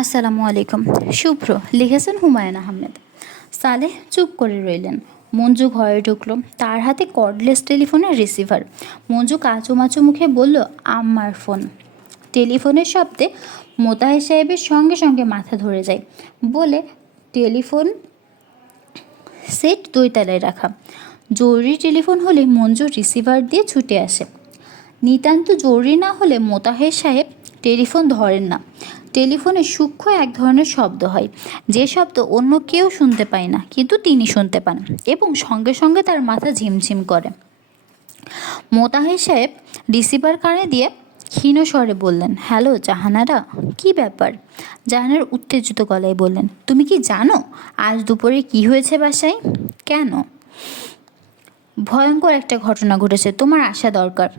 আসসালামু আলাইকুম। শুভ্র লিখেছেন হুমায়ুন আহমেদ। সালেহ চুপ করে রইলেন। মঞ্জু ঘরে ঢুকলো, তার হাতে কর্ডলেস টেলিফোনের রিসিভার। মঞ্জু কাঁচুমাচু মুখে বলল, আম্মার ফোন। টেলিফোনের শব্দে মোতাহের সাহেবের সঙ্গে সঙ্গে মাথা ধরে যায়। বলে, টেলিফোন সেট 2 তলায় রাখা। জরুরি টেলিফোন হলে মঞ্জু রিসিভার দিয়ে ছুটে আসে। নিতান্ত জরুরি না হলে মোতাহের সাহেব টেলিফোন ধরেন না। টেলিফোনে সূক্ষ্ম এক ধরনের শব্দ হয়, যে শব্দ অন্য কেউ শুনতে পায় না, কিন্তু তিনি শুনতে পান এবং সঙ্গে সঙ্গে তার মাথা ঝিমঝিম করে। মোতাহের সাহেব রিসিভার কানে দিয়ে ক্ষীণ স্বরে বললেন, হ্যালো জাহানারা। কি ব্যাপার? জাহানার উত্তেজিত গলায় বললেন, তুমি কি জানো আজ দুপুরে কি হয়েছে বাসায়? কেন? ভয়ঙ্কর একটা ঘটনা ঘটেছে, তোমার আসা দরকার।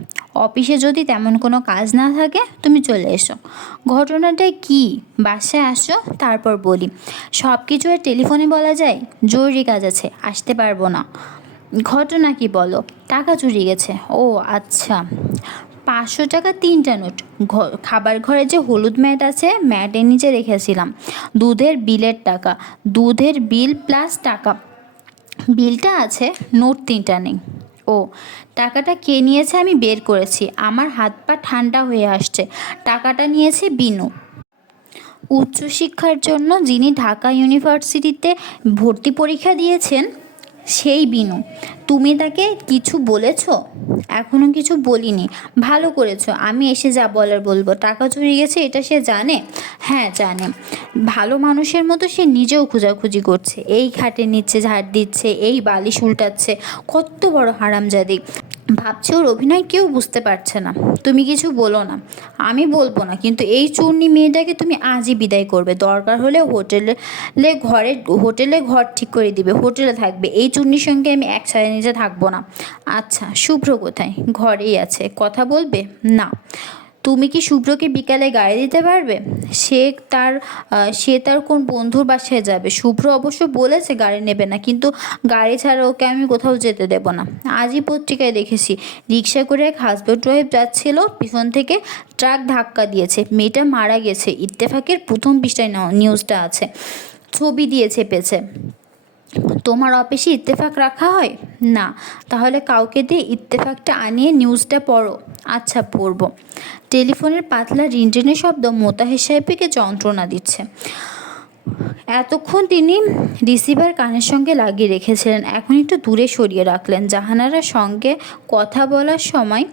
অফিসে যদি তেমন কোনো কাজ না থাকে তুমি চলে এসো। ঘটনাটা কি? বাসায় আসো, তারপর বলি। সব কিছু আর টেলিফোনে বলা যায়? জরুরি কাজ আছে, আসতে পারবো না। ঘটনা কি বলো? টাকা চুরি গেছে। ও আচ্ছা। 500 টাকা 3টা নোট। খাবার ঘরে যে হলুদ ম্যাট আছে, ম্যাটের নিচে রেখেছিলাম। দুধের বিলের টাকা, দুধের বিল প্লাস টাকা। বিলটা আছে, নোট 3টা নেই। ও, টাকাটা কে নিয়েছে আমি বের করেছি, আমার হাত পা ঠান্ডা হয়ে আসছে। টাকাটা নিয়েছে বিনু। উচ্চশিক্ষার জন্য যিনি ঢাকা ইউনিভার্সিটিতে ভর্তি পরীক্ষা দিয়েছেন, সেই বিনু। তুমি তাকে কিছু বলেছো? এখনো কিছু বলিনি। ভালো করেছো, আমি এসে যা বলার বলবো। টাকা চুরি গেছে এটা সে জানে? হ্যাঁ জানে। ভালো মানুষের মতো সে নিজেও খোঁজাখুঁজি করছে, এই খাটের নিচে ঝাড় দিচ্ছে, এই বালিশ উল্টাচ্ছে। কত বড় হারামজাদি! ভাবছে ওর অভিনয় কেউ বুঝতে পারছে না। তুমি কিছু বলো না। আমি বলবো না, কিন্তু এই চূর্ণী মেয়েটাকে তুমি আজই বিদায় করবে। দরকার হলে হোটেলে ঘর ঠিক করে দিবে, হোটেলে থাকবে। এই চূর্ণীর সঙ্গে আমি এক ছাদের নিচে থাকবো না। আচ্ছা, শুভ্র কোথায়? ঘরেই আছে। কথা বলবে? না। তুমি কি শুভ্রকে বিকালে গাড়ি দিতে পারবে? সে তার সে তার কোন বন্ধুর বাসায় যাবে। শুভ্র অবশ্য বলেছে গাড়ি নেবে না, কিন্তু গাড়ি ছাড়া ওকে আমি কোথাও যেতে দেব না। আজই পত্রিকায় দেখেছি, রিক্সা করে এক হাজব্যান্ড ওয়াইফ যাচ্ছিল, পিছন থেকে ট্রাক ধাক্কা দিয়েছে, মেয়েটা মারা গেছে। ইত্তেফাকের প্রথম পৃষ্ঠায় নিউজটা আছে, ছবি দিয়ে চেপেছে। তোমার অফিসে ইত্তেফাক রাখা হয় না? তাহলে কাউকে দিয়ে ইত্তেফাকটা আনিয়ে নিউজটা পড়ো। আচ্ছা, পড়ব। টেলিফোনের পাতলা রিনটিনের শব্দ মোতাহের সাহেবকে যন্ত্রণা দিচ্ছে। এতক্ষণ তিনি রিসিভার কানের সঙ্গে লাগিয়ে রেখেছিলেন, এখন একটু দূরে সরিয়ে রাখলেন। জাহানারার সঙ্গে কথা বলার সময়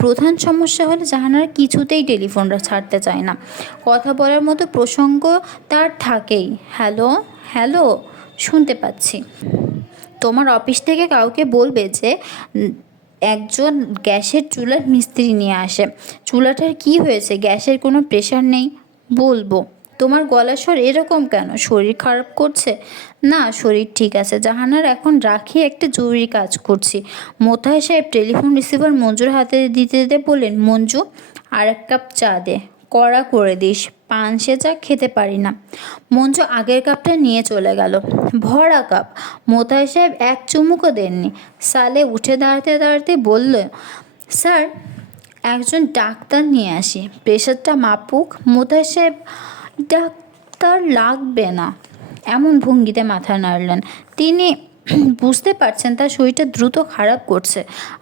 প্রধান সমস্যা হলো জাহানারা কিছুতেই টেলিফোনটা ছাড়তে চায় না। কথা বলার মতো প্রসঙ্গ তার থাকেই। হ্যালো, হ্যালো, শুনতে পাচ্ছি। তোমার অফিস থেকে কাউকে বলবে যে একজন গ্যাসের চুলার মিস্ত্রি নিয়ে আসে। চুলাটার কি হয়েছে? গ্যাসের কোনো প্রেশার নেই। বলবো। তোমার গলার স্বর এরকম কেন? শরীর খারাপ করছে? না, শরীর ঠিক আছে। জাহানার, এখন রাখি, একটা জরুরি কাজ করছি। মোতাহের সাহেব টেলিফোন রিসিভার মঞ্জুর হাতে দিতে দিতে বললেন, মঞ্জু, আর 1 কাপ চা দে, কড়া করে দিস। পানসে চা খেতে পারি না। মঞ্জু আগের কাপটা নিয়ে চলে গেল। ভরা কাপ। মোতাহের সাহেব এক চুমুকও দেননি। সালে উঠে দাঁড়াতে দাঁড়াতে বলল, স্যার, একজন ডাক্তার নিয়ে আসি, প্রেশারটা মাপুক। মোতাহের সাহেব, ডাক্তার লাগবে না, এমন ভঙ্গিতে মাথা নাড়লেন। তিনি বুঝতে পারছেন তার শরীরটা দ্রুত খারাপ করছে।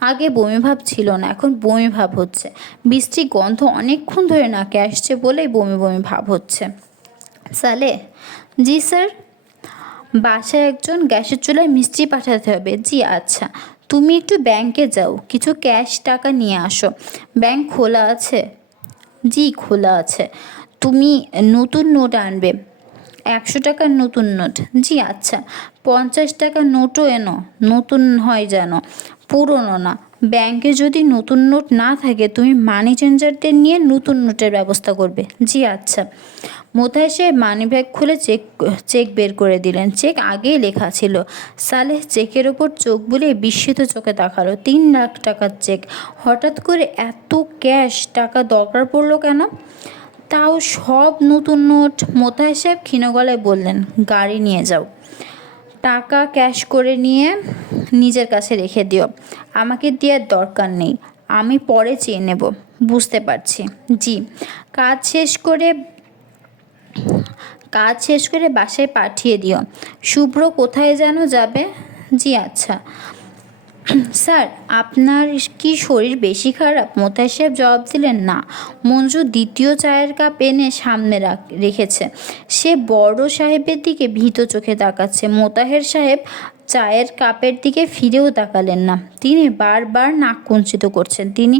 আগে বমি ভাব ছিল না, এখন বমি ভাব হচ্ছে। বিশ্রী গন্ধ অনেকক্ষণ ধরে নাকে আসছে বলেই বমি বমি ভাব হচ্ছে। সালে, জি স্যার। বাসায় একজন গ্যাসের চুলায় মিস্ত্রি পাঠাতে হবে। জি আচ্ছা। তুমি একটু ব্যাংকে যাও, কিছু ক্যাশ টাকা নিয়ে আসো। ব্যাংক খোলা আছে? জি খোলা আছে। তুমি নতুন নোট আনবে, 100 টাকার নতুন নোট। জি আচ্ছা। 50 টাকার নোটও এনো, নতুন হয় যেন, পুরনো না। ব্যাংকে যদি নতুন নোট না থাকে তুমি মানি চেঞ্জারদের নিয়ে নতুন নোটের ব্যবস্থা করবে। জি আচ্ছা। মোতাহের সাহেব মানি ব্যাগ খুলে চেক বের করে দিলেন। চেক আগেই লেখা ছিল। সালেহ চেকের ওপর চোখ বুলিয়ে বিস্মিত চোখে তাকালো। 3 লাখ টাকার চেক। হঠাৎ করে এত ক্যাশ টাকা দরকার পড়লো কেন? তাও সব নতুন নোট। মোতাহের সাহেব ক্ষীণ গলায় বললেন, গাড়ি নিয়ে যাও, টাকা ক্যাশ করে নিয়ে নিজের কাছে রেখে দিও। আমাকে দেওয়ার দরকার নেই, আমি পরে চেয়ে নেব। বুঝতে পারছি। জি। কাজ শেষ করে কাজ শেষ করে বাসায় পাঠিয়ে দিও। শুভ্র কোথায় যেন যাবে? জি আচ্ছা। স্যার, আপনার কি শরীর বেশি খারাপ? মোতায়ের সাহেব জবাব দিলেন, না। মঞ্জু দ্বিতীয় চায়ের কাপ এনে সামনে রেখেছে। সে বড় সাহেবের দিকে ভীত চোখে তাকাচ্ছে। মোতাহের সাহেব চায়ের কাপের দিকে ফিরেও তাকালেন না। তিনি বারবার নাক কুঞ্চিত করছেন। তিনি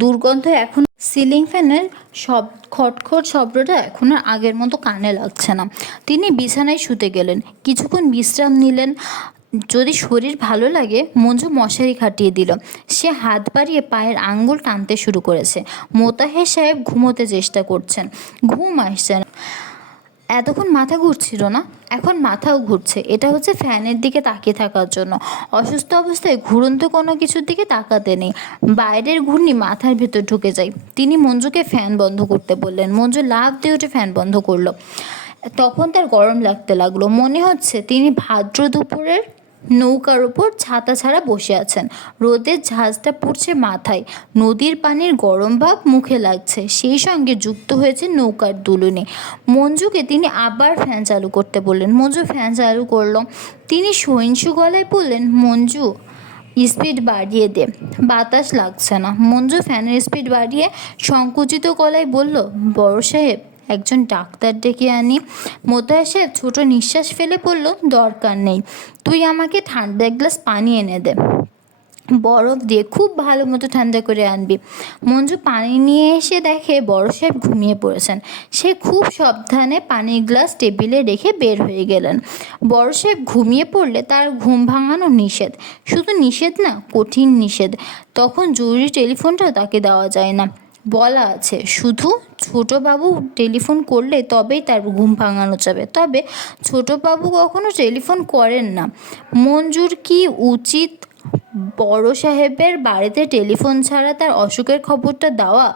দুর্গন্ধ এখন সিলিং ফ্যানের সব খটখট শব্দটা এখন আর আগের মতো কানে লাগছে না। তিনি বিছানায় শুতে গেলেন, কিছুক্ষণ বিশ্রাম নিলেন। যদি শরীর ভালো লাগে, মঞ্জু মশারি খাটিয়ে দিল। সে হাত বাড়িয়ে পায়ের আঙ্গুল টানতে শুরু করেছে। মোতাহের সাহেব ঘুমোতে চেষ্টা করছেন, ঘুম আসছে না। এতক্ষণ মাথা ঘুরছিল না, এখন মাথাও ঘুরছে। এটা হচ্ছে ফ্যানের দিকে তাকিয়ে থাকার জন্য। অসুস্থ অবস্থায় ঘুরন্ত কোনো কিছুর দিকে তাকাতে নেই। বাইরের ঘূর্ণি মাথার ভেতর ঢুকে যায়। তিনি মঞ্জুকে ফ্যান বন্ধ করতে বললেন। মঞ্জু লাফ দিয়ে উঠে ফ্যান বন্ধ করলো। তখন তার গরম লাগতে লাগলো। মনে হচ্ছে তিনি ভাদ্র দুপুরের নৌকার উপর ছাতা ছাড়া বসে আছেন। রোদের ঝাঁজটা পড়ছে মাথায়, নদীর পানির গরম ভাব মুখে লাগছে, সেই সঙ্গে যুক্ত হয়েছে নৌকার দুলুনি। মঞ্জুকে তিনি আবার ফ্যান চালু করতে বললেন। মঞ্জু ফ্যান চালু করলো। তিনি সহিংসু গলায় বললেন, মঞ্জু স্পিড বাড়িয়ে দে, বাতাস লাগছে না। মঞ্জু ফ্যানের স্পিড বাড়িয়ে সংকুচিত গলায় বলল, বড় সাহেব, একজন ডাক্তার ডেকে আনি। মোতায়ের সাহেব ছোট নিঃশ্বাস ফেলে বলল, দরকার নেই, তুই আমাকে ঠান্ডা এক গ্লাস পানি এনে দে, বরফ দিয়ে খুব ভালো মতো ঠান্ডা করে আনবি। মঞ্জু পানি নিয়ে এসে দেখে বড় সাহেব ঘুমিয়ে পড়েছেন। সে খুব সাবধানে পানির গ্লাস টেবিলে রেখে বের হয়ে গেলেন। বড় সাহেব ঘুমিয়ে পড়লে তার ঘুম ভাঙানো নিষেধ। শুধু নিষেধ না, কঠিন নিষেধ। তখন জরুরি টেলিফোনটাও তাকে দেওয়া যায় না। বলা আছে শুধু ছোটবাবু টেলিফোন করলে তবেই তার ঘুম ভাঙানো যাবে। তবে ছোটবাবু কখনো টেলিফোন করেন না। মঞ্জুর কি উচিত বড় সাহেবের বাড়িতে টেলিফোন ছাড়া তার অসুখের খবরটা দেওয়া?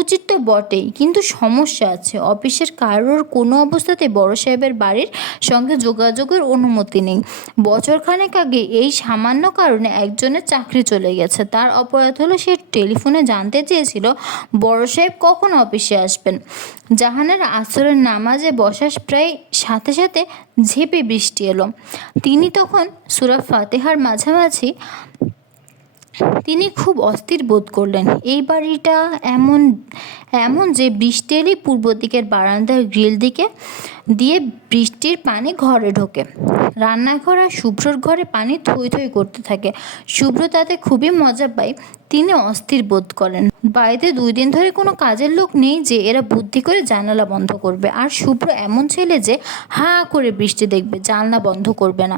উচিত তো বটেই, কিন্তু সমস্যা আছে। অফিসের কারোর কোনো অবস্থাতে বড় সাহেবের বাড়ির সঙ্গে যোগাযোগের অনুমতি নেই। বছরখানেক আগে এই সামান্য কারণে একজনের চাকরি চলে গেছে। তার অপরাধ হলো সে টেলিফোনে জানতে চেয়েছিল বড় সাহেব কখন অফিসে আসবেন। জাহানের আসরের নামাজে বসার প্রায় সাথে সাথে ঝেঁপে বৃষ্টি এলো। তিনি তখন সূরা ফাতিহার মাঝামাঝি। তিনি খুব অস্থির বোধ করলেন। এই বাড়িটা এমন এমন যে বৃষ্টি এলেই পূর্ব দিকের বারান্দার গ্রিল দিয়ে বৃষ্টির পানি ঘরে ঢোকে। রান্নাঘর আর শুভ্রর ঘরে পানি থই থই করতে থাকে। শুভ্র তাতে খুবই মজা পায়। তিনি অস্থির বোধ করেন। বাড়িতে 2 দিন ধরে কোনো কাজের লোক নেই যে এরা বুদ্ধি করে জানালা বন্ধ করবে। আর শুভ্র এমন ছেলে যে হা করে বৃষ্টি দেখবে, জানলা বন্ধ করবে না।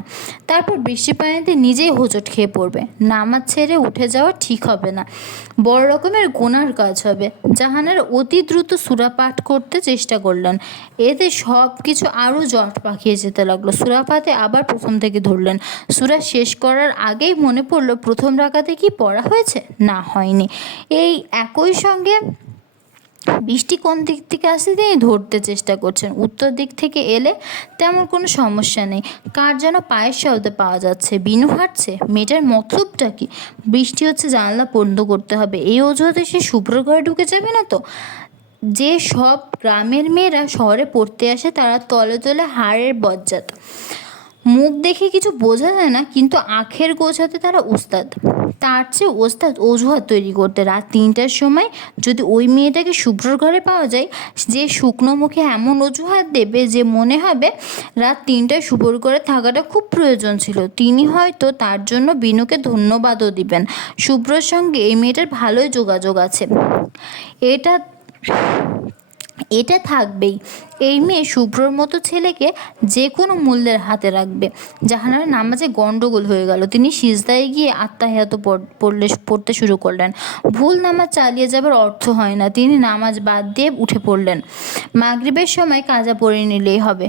তারপর বৃষ্টির পানিতে নিজেই হোঁচট খেয়ে পড়বে। নামাজ ছেড়ে উঠে যাওয়া ঠিক হবে না, বড় রকমের গোনার কাজ হবে। জাহানের অতি দ্রুত সূরা পাঠ করতে চেষ্টা করলেন। এতে সব কিছু আরও জট পাকিয়ে যেতে লাগলো। সূরা পাঠে আবার প্রথম থেকে ধরলেন। সূরা শেষ করার আগেই মনে পড়ল প্রথম রাকাতে কি পড়া হয়েছে? না, হয়নি। এই একই সঙ্গে বৃষ্টি কোন দিক থেকে আসছে তিনি ধরতে চেষ্টা করছেন। উত্তর দিক থেকে এলে তেমন কোনো সমস্যা নেই। কার যেন পায়ের শব্দ পাওয়া যাচ্ছে। বিনু হাঁটছে। মেয়েটার মতলবটা কি? বৃষ্টি হচ্ছে, জানলা বন্ধ করতে হবে। এই অজুহাতে সে শুভ্র ঘরে ঢুকে যাবে না তো? যে সব গ্রামের মেয়েরা শহরে পড়তে আসে তারা তলে তলে হাড়ের বজ্জাত। মুখ দেখে কিছু বোঝা যায় না, কিন্তু আখের গোছাতে তারা ওস্তাদ। তার চেয়ে ওস্তাদ অজুহাত তৈরি করতে। রাত 3টার সময় যদি ওই মেয়েটাকে শুভ্রর ঘরে পাওয়া যায়, যে শুকনো মুখে এমন অজুহাত দেবে যে মনে হবে রাত 3টায় শুভ্রর ঘরে থাকাটা খুব প্রয়োজন ছিল। তিনি হয়তো তার জন্য বিনুকে ধন্যবাদও দিবেন। শুভ্রর সঙ্গে এই মেয়েটার ভালোই যোগাযোগ আছে। এটা থাকবেই। এই মেয়ে শুভ্রর মতো ছেলেকে যে কোনো মূল্যের হাতে রাখবে। জাহানারা নামাজে গন্ডগোল হয়ে গেল। তিনি সিজদায় গিয়ে আত্মাহিয়াত পড়তে শুরু করলেন। ভুল নামাজ চালিয়ে যাবার অর্থ হয় না। তিনি নামাজ বাদ দিয়ে উঠে পড়লেন। মাগরিবের সময় কাজা পড়ে নিলেই হবে।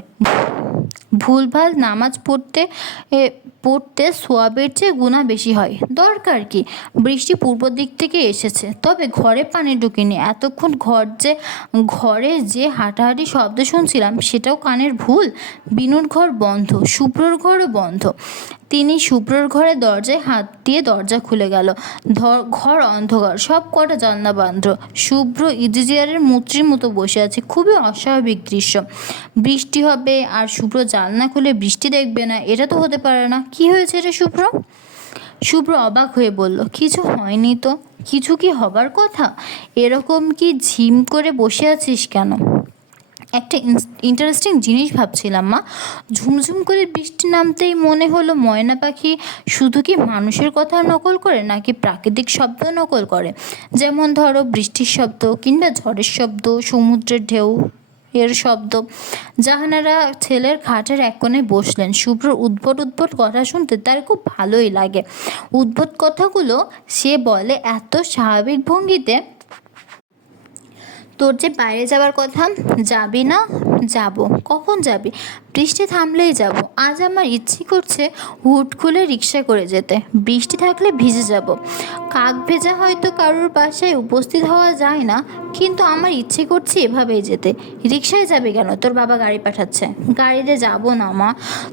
ভুলভাল নামাজ পড়তে সোয়াবের চেয়ে গুনাহ বেশি হয়। দরকার কি? বৃষ্টি পূর্ব দিক থেকে এসেছে, তবে ঘরে পানি ঢুকেনি। এতক্ষণ ঘরে যে হাঁটাহাঁটি শব্দ শুনছিলাম সেটাও কানের ভুল। বিনুর ঘর বন্ধ, শুভ্রর ঘরও বন্ধ। তিনি শুভ্রর ঘরে দরজায় হাত দিয়ে দরজা খুলে গেল। ঘর অন্ধকার, সব কটা জানলা বন্ধ। শুভ্র ইজিচেয়ারের মূর্তির মতো বসে আছে, খুবই অস্বাভাবিক দৃশ্য। বৃষ্টি হবে আর শুভ্র জানলা খুলে বৃষ্টি দেখবে না, এটা তো হতে পারে না। কি হয়েছে রে শুভ্র? শুভ্র অবাক হয়ে বলল, কিছু হয়নি তো। কিছু কি হবার কথা? এরকম কি ঝিম করে বসে আছিস কেন? একটা ইন্টারেস্টিং জিনিস ভাবছিলাম মা। ঝুমঝুম করে বৃষ্টি নামতেই মনে হলো ময়না পাখি শুধু কি মানুষের কথা নকল করে নাকি প্রাকৃতিক শব্দ নকল করে? যেমন ধরো বৃষ্টির শব্দ কিংবা ঝড়ের শব্দ, সমুদ্রের ঢেউ এর শব্দ। জাহানারা ছেলের খাটের এক কোণে বসলেন। শুভ্রর উদ্ভট উদ্ভট কথা শুনতে তার খুব ভালোই লাগে। উদ্ভট কথাগুলো সে বলে এত স্বাভাবিক ভঙ্গিতে। তোর যে বাইরে যাবার কথা, যাবি না? যাব। কখন যাবি? বৃষ্টি থামলেই যাব। আজ আমার ইচ্ছে করছে হুট খুলে রিক্সা করে যেতে। বৃষ্টি থাকলে ভিজে যাব। কাক ভেজা হয়তো কারোর বাসায় উপস্থিত হওয়া যায় না, কিন্তু আমার ইচ্ছে করছে এভাবেই যেতে। রিক্সায় যাবে কেন? তোর বাবা গাড়ি পাঠাচ্ছে। গাড়িতে যাব না মা,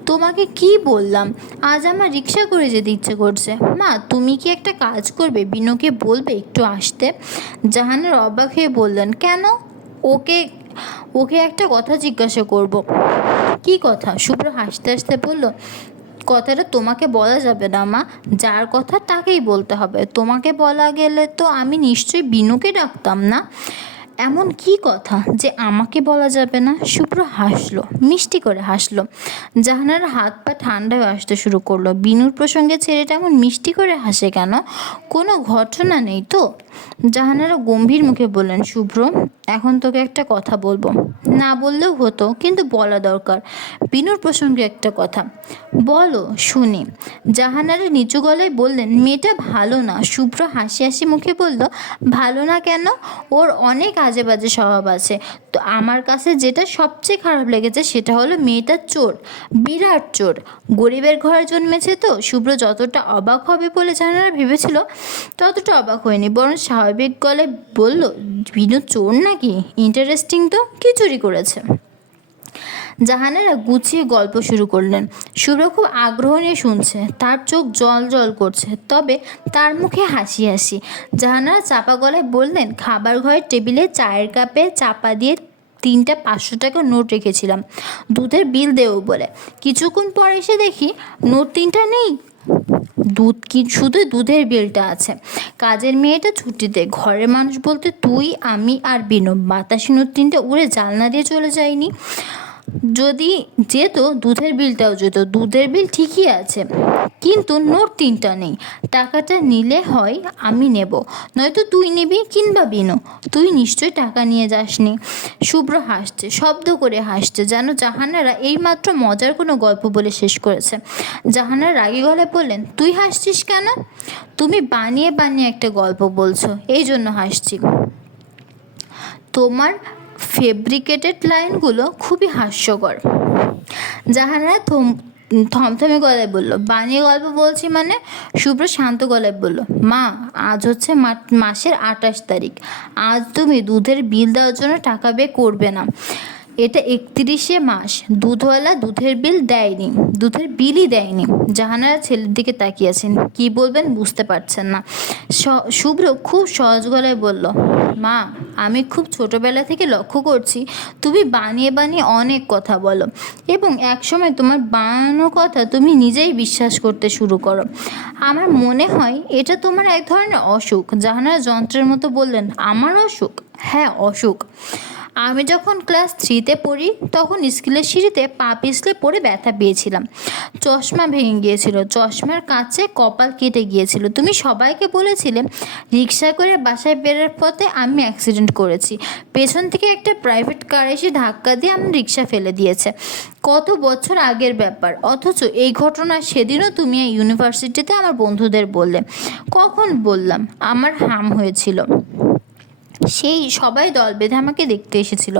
তোমাকে কি বললাম? আজ আমার রিক্সা করে যেতে ইচ্ছে করছে। মা, তুমি কি একটা কাজ করবে? বিনুকে বলবে একটু আসতে। জাহানার অবাক হয়ে বললেন, কেন? ওকে ওকে একটা কথা জিজ্ঞাসা করব। কি কথা? শুভ্র হাসতে হাসতে বলল, কথাটা তোমাকে বলা যাবে না মা, যার কথা তাকেই বলতে হবে। তোমাকে বলা গেলে তো আমি নিশ্চয়ই বিনুকে ডাকতাম না। এমন কি কথা যে আমাকে বলা যাবে না? শুভ্র হাসলো, মিষ্টি করে হাসলো। জাহানার হাত পা ঠান্ডা হয়ে আসতে শুরু করলো। বিনুর প্রসঙ্গে ছেলেটা এমন মিষ্টি করে হাসে কেন? কোনো ঘটনা নেই তো? জাহানারা গম্ভীর মুখে বললেন, শুভ্র, এখন তোকে একটা কথা বলবো। না বললেও হতো, কিন্তু বলা দরকার। বিনুর প্রসঙ্গে একটা কথা। বলো শুনি। জাহানারা নিচু গলায় বললেন, মেয়েটা ভালো না। শুভ্র হাসি হাসি মুখে বলল, ভালো না কেন? ওর অনেক আজে বাজে স্বভাব আছে। তো আমার কাছে যেটা সবচেয়ে খারাপ লেগেছে সেটা হলো মেয়েটা চোর, বিরাট চোর। গরিবের ঘরে জন্মেছে তো। শুভ্র যতটা অবাক হবে বলে জাহানারা ভেবেছিল ততটা অবাক হয়নি, বরং স্বাভাবিক গলায় বলল, বিনু চোর নাকি? ইন্টারেস্টিং তো, কি চুরি করেছে? জাহানারা গুছিয়ে গল্প শুরু করলেন। শুভ্র খুব আগ্রহ নিয়ে শুনছে, তার চোখ জল জল করছে, তবে তার মুখে হাসি হাসি। জাহানারা চাপা গলায় বললেন, খাবার ঘরের টেবিলে চায়ের কাপে চাপা দিয়ে 3টা 500 টাকা নোট রেখেছিলাম দুধের বিল দেবো বলে। কিছুক্ষণ পর এসে দেখি নোট 3টা নেই, শুধু দুধের বিলটা আছে। কাজের মেয়েটা ছুটিতে, ঘরের মানুষ বলতে তুই, আমি আর বিনু। বাতাসি নোট 3টা উড়ে জানলা দিয়ে চলে যায়নি। যদি যেত দুধের বিলটাও যেত। দুধের বিল ঠিকই আছে, কিন্তু নোট 3টা নেই। টাকাটা নিলে হয় আমি নেব, নয়তো তুই নিবি কিংবা বিনু। তুই নিশ্চয়ই টাকা নিয়ে যাসনি। শুভ্র হাসছে, শব্দ করে হাসছে, যেন জাহানারা এইমাত্র মজার কোনো গল্প বলে শেষ করেছে। জাহানারা রাগী গলায় বললেন, তুই হাসছিস কেন? তুমি বানিয়ে বানিয়ে একটা গল্প বলছো, এই জন্য হাসছি। তোমার ফেব্রিকেটেড লাইনগুলো খুবই হাস্যকর। জাহানারা থমথমে গলায় বলল, বানিয়ে গল্প বলছি মানে? শুভ্র শান্ত গলায় বলল, মা, আজ হচ্ছে মাসের 28 তারিখ। আজ তুমি দুধের বিল দেওয়ার জন্য টাকা বে করবে না। এটা 31শে মাস। দুধওয়ালা দুধের বিল দেয়নি, দুধের বিলই দেয়নি। জাহানারা ছেলের দিকে তাকিয়েছেন, কি বলবেন বুঝতে পারছেন না। শুভ্র খুব সহজ গলায় বলল, মা, আমি খুব ছোটবেলা থেকে লক্ষ্য করছি তুমি বানিয়ে বানিয়ে অনেক কথা বলো, এবং একসময় তোমার বানানো কথা তুমি নিজেই বিশ্বাস করতে শুরু করো। আমার মনে হয় এটা তোমার এক ধরনের অসুখ। জাহানারা যন্ত্রের মতো বললেন, আমার অসুখ? হ্যাঁ, অসুখ। আমি যখন ক্লাস 3তে পড়ি তখন স্কুলের সিঁড়িতে পা পিছলে পড়ে ব্যথা পেয়েছিলাম। চশমা ভেঙে গিয়েছিল, চশমার কাছে কপাল কেটে গিয়েছিল। তুমি সবাইকে বলেছিলে রিক্সা করে বাসায় বেরোর পথে আমি অ্যাক্সিডেন্ট করেছি। পেছন থেকে একটা প্রাইভেট কার এসে ধাক্কা দিয়ে আমার রিক্সা ফেলে দিয়েছে। কত বছর আগের ব্যাপার, অথচ এই ঘটনা সেদিনও তুমি ইউনিভার্সিটিতে আমার বন্ধুদের বললে। কখন বললাম? আমার হাম হয়েছিল। সেই সবাই দল বেঁধে আমাকে দেখতে এসেছিল।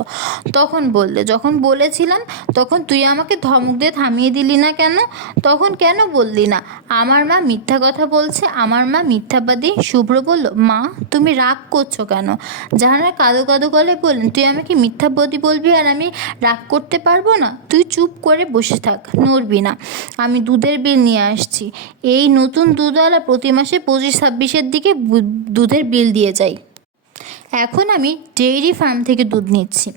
তখন বললে, যখন বলেছিলাম তখন তুই আমাকে ধমক দিয়ে থামিয়ে দিলি না কেন? তখন কেন বললি না আমার মা মিথ্যা কথা বলছে, আমার মা মিথ্যাবাদী? শুভ্র বলল, মা তুমি রাগ করছো কেন? জাহানারা কাঁদো কাঁদো গলে বললেন, তুই আমাকে মিথ্যাবাদী বলবি আর আমি রাগ করতে পারবো না? তুই চুপ করে বসে থাক, নড়বি না। আমি দুধের বিল নিয়ে আসছি। এই নতুন দুধওয়ালা প্রতি মাসে 25-26-এর দিকে দুধের বিল দিয়ে যায়। এখন আমি ডেইরি ফার্ম থেকে দুধ নিচ্ছি।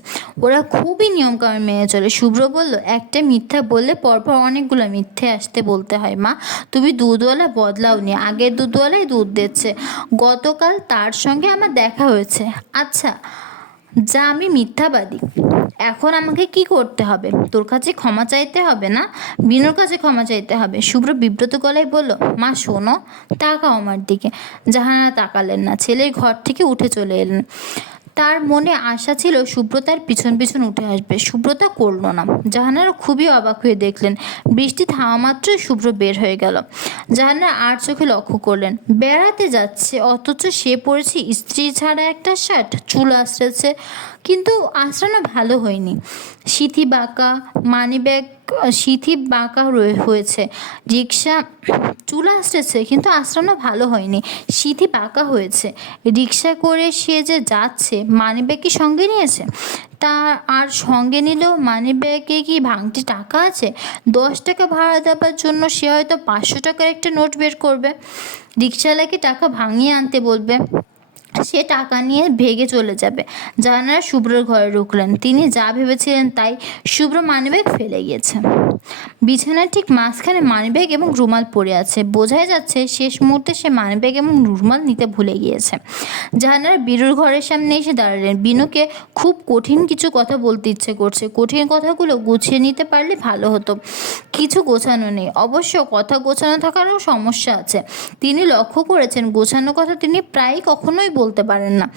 ওরা খুবই নিয়মকানুন মেনে চলে। শুভ্র বলল, একটা মিথ্যা বললে পরপর অনেকগুলো মিথ্যে আসতে বলতে হয় মা। তুমি দুধওয়ালা বদলাওনি, আগের দুধওয়ালাই দুধ দিচ্ছে। গতকাল তার সঙ্গে আমার দেখা হয়েছে। আচ্ছা, যা আমি মিথ্যাবাদী। এখন আমাকে কি করতে হবে? তোর কাছে ক্ষমা চাইতে হবে না, বিনুর কাছে ক্ষমা চাইতে হবে। শুভ্র বিব্রত গলায় বলল, মা শোনো, তাকাও আমার দিকে। জাহানারা তাকালেন না, ছেলের ঘর থেকে উঠে চলে এলেন। তার মনে আশা ছিল সুব্রতার পিছন পিছন উঠে আসবে, সুব্রতা করল না। জাহানারা খুবই অবাক হয়ে দেখলেন বৃষ্টি থামা মাত্রই শুভ্র বের হয়ে গেল। জাহানারা আর চোখে লক্ষ্য করলেন বেড়াতে যাচ্ছে, অথচ সে পরেছে স্ত্রী ছাড়া একটা শার্ট, চুল আঁচড়েছে, কিন্তু আঁচড়ানো ভালো হয়নি। সিথি বাঁকা, মানিব্যাগ সিথি বাঁকা হয়েছে। রিক্সা, চুল আঁচড়েছে কিন্তু আঁচড়ানো ভালো হয়নি, সিথি বাঁকা হয়েছে। রিক্সা করে সে যে যাচ্ছে, মানিব্যাগ কি সঙ্গে নিয়েছে? তা আর সঙ্গে নিলেও মানিব্যাগে কি ভাঙতি টাকা আছে? 10 টাকা ভাড়া দেওয়ার জন্য সে হয়তো 500 টাকার একটা নোট বের করবে। রিক্সাওয়ালাকে টাকা ভাঙিয়ে আনতে বলবে, সে টাকা নিয়ে ভেগে চলে যাবে। জানারা শুভ্রর ঘরে ঢুকলেন। তিনি যা ভেবেছিলেন তাই, শুভ্র মানিব্যাগ ফেলে গিয়েছে। বিছানার ঠিক মাঝখানে মানিব্যাগ এবং রুমাল পড়ে আছে। বোঝাই যাচ্ছে শেষ মুহূর্তে সে মানিব্যাগ এবং রুমাল নিতে ভুলে গিয়েছে। জাহানারা বিনুর ঘরের সামনে এসে দাঁড়ালেন। বিনুকে খুব কঠিন কিছু কথা বলতে ইচ্ছে করছে। কঠিন কথাগুলো গুছিয়ে নিতে পারলে ভালো হতো। কিছু গোছানো নেই, অবশ্য কথা গোছানো থাকারও সমস্যা আছে। তিনি লক্ষ্য করেছেন গোছানো কথা তিনি প্রায় কখনোই বলতে পারেন না।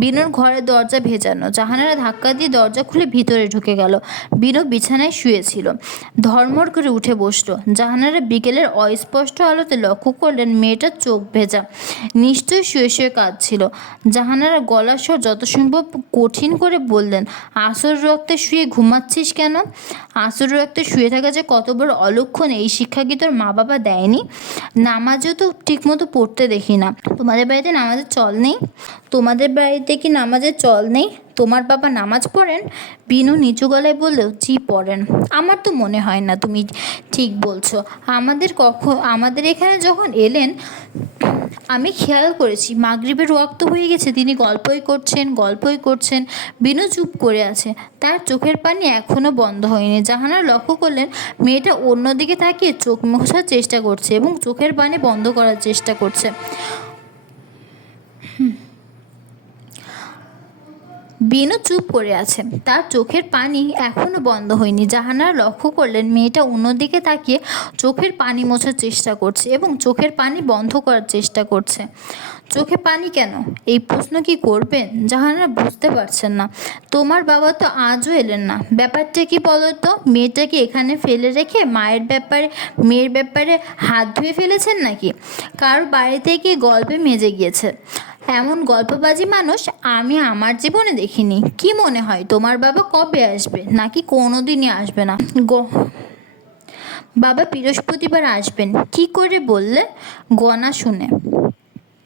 বিনুর ঘরের দরজা ভেজানো। জাহানারা ধাক্কা দিয়ে দরজা খুলে ভিতরে ঢুকে গেল। বিনু বিছানায় শুয়েছিল, ধর্মর করে উঠে বসল। জাহানারা বিকেলের অস্পষ্ট আলোতে লক্ষ্য করলেন মেয়েটার চোখ ভেজা, নিশ্চয়ই শুয়ে শুয়ে কাঁদছিল। জাহানারা গলার স্বর যত সম্ভব কঠিন করে বললেন, আসর রক্তে শুয়ে ঘুমাচ্ছিস কেন? আসর রক্তে শুয়ে থাকা যে কত বড় অলক্ষণ, এই শিক্ষা কি তোর মা বাবা দেয়নি? নামাজও তো ঠিকমতো পড়তে দেখি না। তোমাদের বাড়িতে নামাজের চল নেই? তোমাদের বাড়িতে কি নামাজের চল নেই? তোমার বাবা নামাজ পড়েন? বিনু নিচু গলায় বললেও, জি পড়েন। আমার তো মনে হয় না তুমি ঠিক বলছো। আমাদের এখানে যখন এলেন আমি খেয়াল করেছি মাগরিবের ওয়াক্ত হয়ে গেছে, তিনি গল্পই করছেন। বিনু চুপ করে আছে, তার চোখের পানি এখনও বন্ধ হয়নি। জাহানারা লক্ষ্য করলেন মেয়েটা অন্যদিকে তাকিয়ে চোখ মোছার চেষ্টা করছে এবং চোখের পানি বন্ধ করার চেষ্টা করছে। বিনু চুপ করে আছে, তার চোখের পানি এখনও বন্ধ হয়নি। জাহানারা লক্ষ্য করলেন মেয়েটা অন্যদিকে তাকিয়ে চোখের পানি মোছার চেষ্টা করছে এবং চোখের পানি বন্ধ করার চেষ্টা করছে। চোখে পানি কেন, এই প্রশ্ন কি করবেন? জাহানারা বুঝতে পারছেন না। তোমার বাবা তো আজও এলেন না, ব্যাপারটা কি বলো তো? মেয়েটাকে এখানে ফেলে রেখে মেয়ের ব্যাপারে হাত ধুয়ে ফেলেছেন নাকি? কারোর বাড়িতে গিয়ে গল্পে মেজে গিয়েছে? এমন গল্পবাজি মানুষ আমি আমার জীবনে দেখিনি। কি মনে হয় তোমার বাবা কবে আসবে, নাকি কোনোদিনই আসবে না? বাবা বৃহস্পতিবার আসবেন। কি করে বললে? গণা শুনে।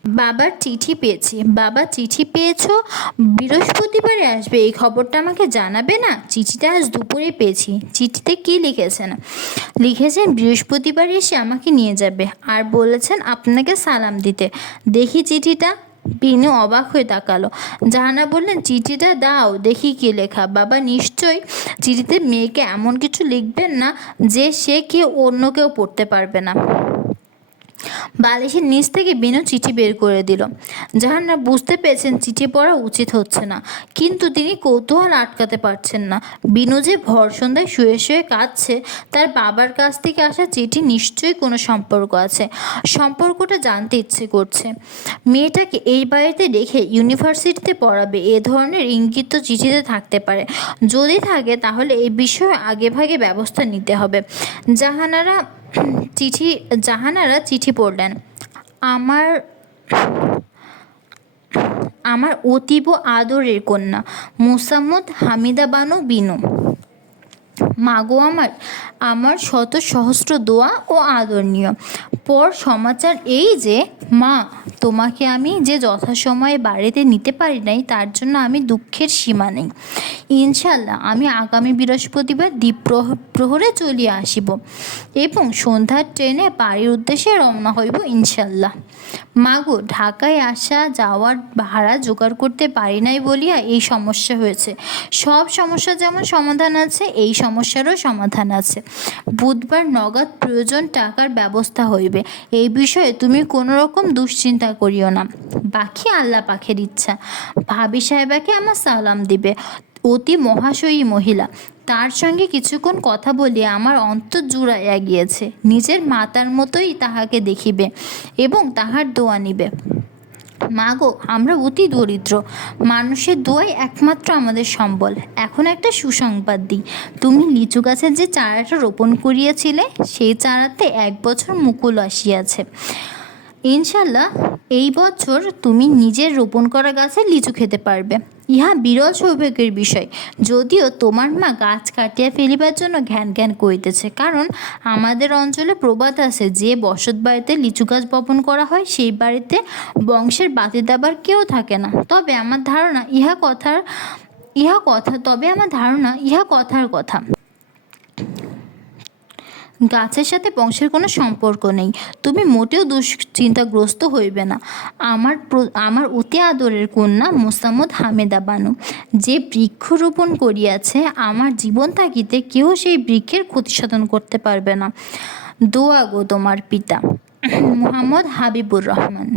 বাবার চিঠি পেয়েছি। বাবা চিঠি পেয়েছো? বৃহস্পতিবারে আসবে এই খবরটা আমাকে জানাবে না? চিঠিটা আজ দুপুরে পেয়েছি। চিঠিতে কি লিখেছেন? লিখেছেন বৃহস্পতিবার এসে আমাকে নিয়ে যাবে, আর বলেছেন আপনাকে সালাম দিতে। দেখি চিঠিটা। বিনু অবাক হয়ে তাকালো। জাহানা বললেন, চিঠিটা দাও দেখি কি লেখা। বাবা নিশ্চয়ই চিঠিতে মেয়েকে এমন কিছু লিখবেন না যে সে অন্য কেউ পড়তে পারবে না। বালিশের নিচ থেকে বিনু চিঠি বের করে দিল। জাহানারা বুঝতে পেরেছেন চিঠি পড়া উচিত হচ্ছে না, কিন্তু তিনি কৌতূহল আটকাতে পারছেন না। বিনু যে ভর সন্ধ্যায় শুয়ে শুয়ে কাঁদছে, তার বাবার কাছ থেকে আসা চিঠি নিশ্চয়ই কোনো সম্পর্ক আছে। সম্পর্কটা জানতে ইচ্ছে করছে। মেয়েটাকে এই বাড়িতে রেখে ইউনিভার্সিটিতে পড়াবে, এ ধরনের ইঙ্গিত তো চিঠিতে থাকতে পারে। যদি থাকে তাহলে এই বিষয়ে আগেভাগে ব্যবস্থা নিতে হবে। জাহানারা চিঠি পড়লেন। আমার অতীব আদরের কন্যা মোসাম্মদ হামিদা বানু বিনু। মাগো আমার, আমার শত সহস্র দোয়া ও আদরণীয় পর সমাচার এই যে, মা, তোমাকে আমি যে যথাসময়ে বাড়িতে নিতে পারি নাই তার জন্য আমি দুঃখের সীমা নেই। ইনশাল্লাহ আমি আগামী বৃহস্পতিবার প্রহরে চলিয়া আসিব এবং সন্ধ্যার ট্রেনে বাড়ির উদ্দেশ্যে রওনা হইব ইনশাল্লাহ। মাগো, ঢাকায় আসা যাওয়ার ভাড়া জোগাড় করতে পারি নাই বলিয়া এই সমস্যা হয়েছে। সব সমস্যা যেমন সমাধান আছে, এই সমস্যারও সমাধান আছে। বুধবার নগদ প্রয়োজন টাকার ব্যবস্থা হইবে। এই বিষয়ে তুমি কোনো রকম দুশ্চিন্তা করিও না, বাকি আল্লাহ পাখের ইচ্ছা। ভাবি সাহেবাকে আমার সালাম দিবে, অতি মহাশয়ী মহিলা। তার সঙ্গে কিছুক্ষণ কথা বলিয়া আমার অন্তর জুড়াইয়া গিয়েছে। নিজের মাতার মতোই তাহাকে দেখিবে এবং তাহার দোয়া নিবে। মাগো, আমরা অতি দরিদ্র, মানুষের দোয়াই একমাত্র আমাদের সম্বল। এখন একটা সুসংবাদ দিই, তুমি লিচু গাছের যে চারাটা রোপণ করিয়াছিলে সেই চারাতে 1 বছর মুকুল আসিয়াছে। ইনশাল্লাহ এই বছর তুমি নিজের রোপণ করা গাছে লিচু খেতে পারবে। ইহা বিরল সৌভাগ্যের বিষয়। যদিও তোমার মা গাছ কাটিয়া ফেলিবার জন্য ঘ্যান ঘ্যান করিতেছে, কারণ আমাদের অঞ্চলে প্রবাদ আছে, যে বসত বাড়িতে লিচু গাছ বপন করা হয় সেই বাড়িতে বংশের বাতি দেবার কেউ থাকে না। তবে আমার ধারণা ইহা কথার কথা। গাছের সাথে বংশের কোনো সম্পর্ক নেই। তুমি মোটেও দুশ্চিন্তাগ্রস্ত হইবে না। আমার অতি আদরের কন্যা মোসাম্মদ হামেদা বানু যে বৃক্ষ রোপণ করিয়াছে, আমার জীবন থাকিতে কেউ সেই বৃক্ষের ক্ষতিসাধন করতে পারবে না। দোয়া গো তোমার পিতা মোহাম্মদ হাবিবুর রহমান।